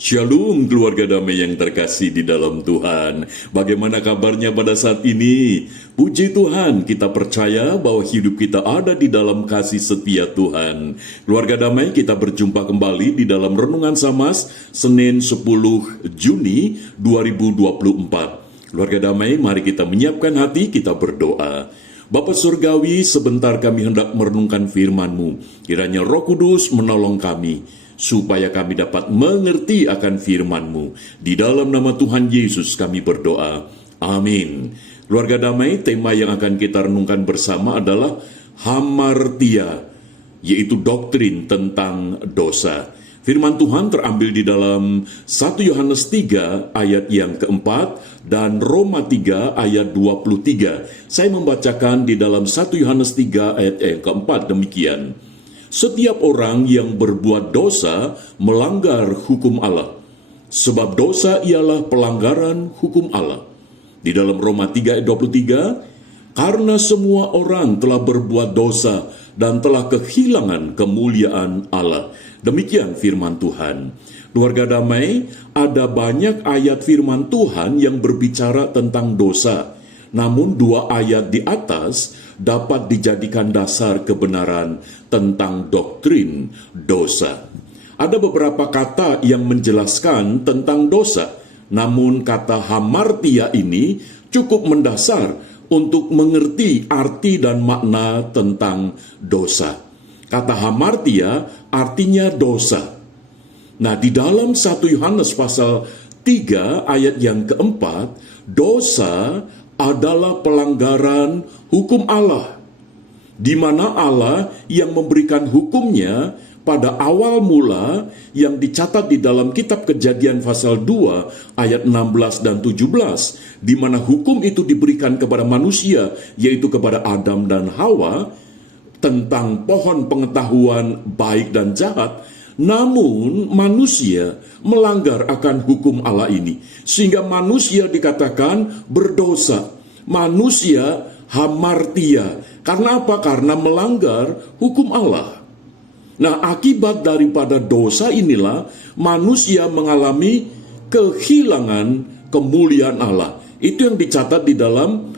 Shalom keluarga damai yang terkasih di dalam Tuhan. Bagaimana kabarnya pada saat ini? Puji Tuhan, kita percaya bahwa hidup kita ada di dalam kasih setia Tuhan. Keluarga damai, kita berjumpa kembali di dalam Renungan Samas, Senin 10 Juni 2024. Keluarga damai, mari kita menyiapkan hati, kita berdoa. Bapa Surgawi, sebentar kami hendak merenungkan firman-Mu. Kiranya Roh Kudus menolong kami, supaya kami dapat mengerti akan firman-Mu. Di dalam nama Tuhan Yesus kami berdoa. Amin. Keluarga damai, tema yang akan kita renungkan bersama adalah hamartia, yaitu doktrin tentang dosa. Firman Tuhan terambil di dalam 1 Yohanes 3 ayat yang keempat dan Roma 3 ayat 23. Saya membacakan di dalam 1 Yohanes 3 ayat yang keempat demikian. Setiap orang yang berbuat dosa melanggar hukum Allah, sebab dosa ialah pelanggaran hukum Allah. Di dalam Roma 3 ayat 23, karena semua orang telah berbuat dosa dan telah kehilangan kemuliaan Allah. Demikian firman Tuhan. Keluarga damai, ada banyak ayat firman Tuhan yang berbicara tentang dosa. Namun dua ayat di atas dapat dijadikan dasar kebenaran tentang doktrin dosa. Ada beberapa kata yang menjelaskan tentang dosa, namun kata hamartia ini cukup mendasar untuk mengerti arti dan makna tentang dosa. Kata hamartia artinya dosa. Nah, di dalam 1 Yohanes pasal 3 ayat yang keempat, dosa adalah pelanggaran hukum Allah, di mana Allah yang memberikan hukumnya pada awal mula yang dicatat di dalam kitab Kejadian pasal 2 ayat 16 dan 17, di mana hukum itu diberikan kepada manusia, yaitu kepada Adam dan Hawa, tentang pohon pengetahuan baik dan jahat. Namun manusia melanggar akan hukum Allah ini, sehingga manusia dikatakan berdosa. Manusia hamartia. Karena apa? Karena melanggar hukum Allah. Nah, akibat daripada dosa inilah manusia mengalami kehilangan kemuliaan Allah. Itu yang dicatat di dalam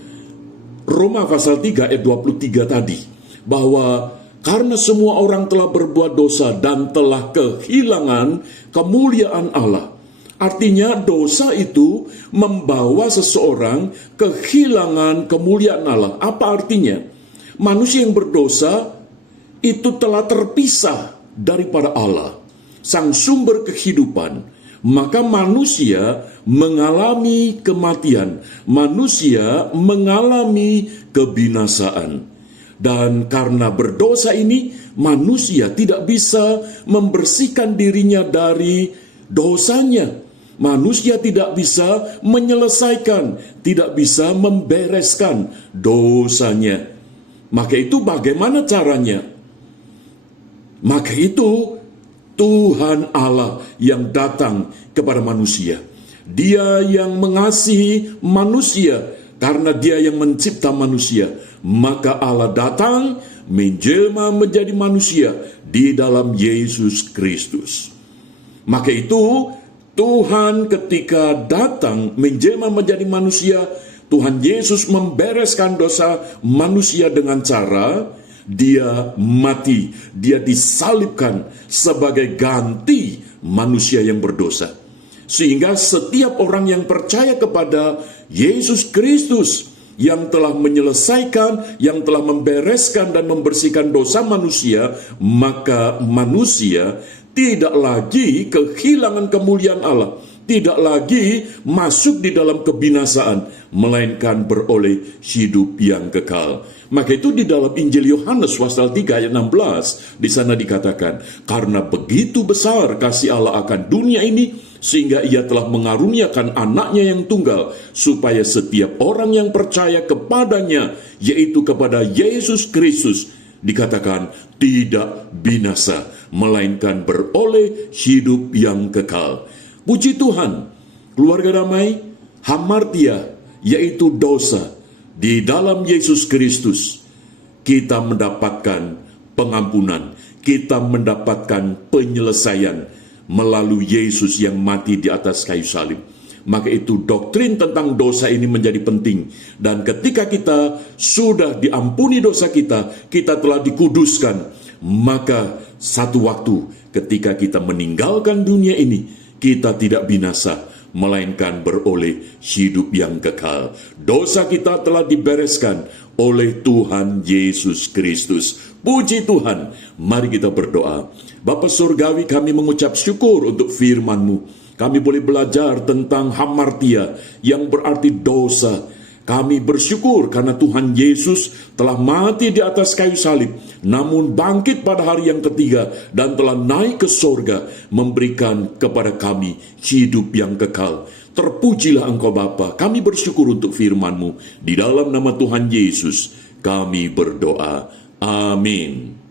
Roma pasal 3 ayat 23 tadi, bahwa karena semua orang telah berbuat dosa dan telah kehilangan kemuliaan Allah. Artinya dosa itu membawa seseorang kehilangan kemuliaan Allah. Apa artinya? Manusia yang berdosa itu telah terpisah daripada Allah, sang sumber kehidupan. Maka manusia mengalami kematian. Manusia mengalami kebinasaan. Dan karena berdosa ini, manusia tidak bisa membersihkan dirinya dari dosanya. Manusia tidak bisa menyelesaikan, tidak bisa membereskan dosanya. Maka itu bagaimana caranya? Maka itu Tuhan Allah yang datang kepada manusia. Dia yang mengasihi manusia, karena Dia yang mencipta manusia. Maka Allah datang menjelma menjadi manusia di dalam Yesus Kristus. Maka itu Tuhan ketika datang menjelma menjadi manusia, Tuhan Yesus membereskan dosa manusia dengan cara Dia mati, Dia disalibkan sebagai ganti manusia yang berdosa. Sehingga setiap orang yang percaya kepada Yesus Kristus yang telah menyelesaikan, yang telah membereskan dan membersihkan dosa manusia, maka manusia tidak lagi kehilangan kemuliaan Allah, tidak lagi masuk di dalam kebinasaan, melainkan beroleh hidup yang kekal. Maka itu di dalam Injil Yohanes pasal 3 ayat 16, di sana dikatakan, karena begitu besar kasih Allah akan dunia ini, sehingga Ia telah mengaruniakan anaknya yang tunggal, supaya setiap orang yang percaya kepadanya, yaitu kepada Yesus Kristus, dikatakan tidak binasa, melainkan beroleh hidup yang kekal. Puji Tuhan, keluarga damai, hamartia, yaitu dosa, di dalam Yesus Kristus, kita mendapatkan pengampunan, kita mendapatkan penyelesaian. melalui Yesus yang mati di atas kayu salib. Maka itu doktrin tentang dosa ini menjadi penting. Dan ketika kita sudah diampuni dosa kita, kita telah dikuduskan. Maka satu waktu ketika kita meninggalkan dunia ini, kita tidak binasa, melainkan beroleh hidup yang kekal. Dosa kita telah dibereskan oleh Tuhan Yesus Kristus. Puji Tuhan, mari kita berdoa. Bapa Surgawi, kami mengucap syukur untuk firman-Mu. Kami boleh belajar tentang hamartia yang berarti dosa. Kami bersyukur karena Tuhan Yesus telah mati di atas kayu salib, namun bangkit pada hari yang ketiga dan telah naik ke sorga, memberikan kepada kami hidup yang kekal. Terpujilah Engkau Bapa. Kami bersyukur untuk firman-Mu. Di dalam nama Tuhan Yesus kami berdoa. Amin.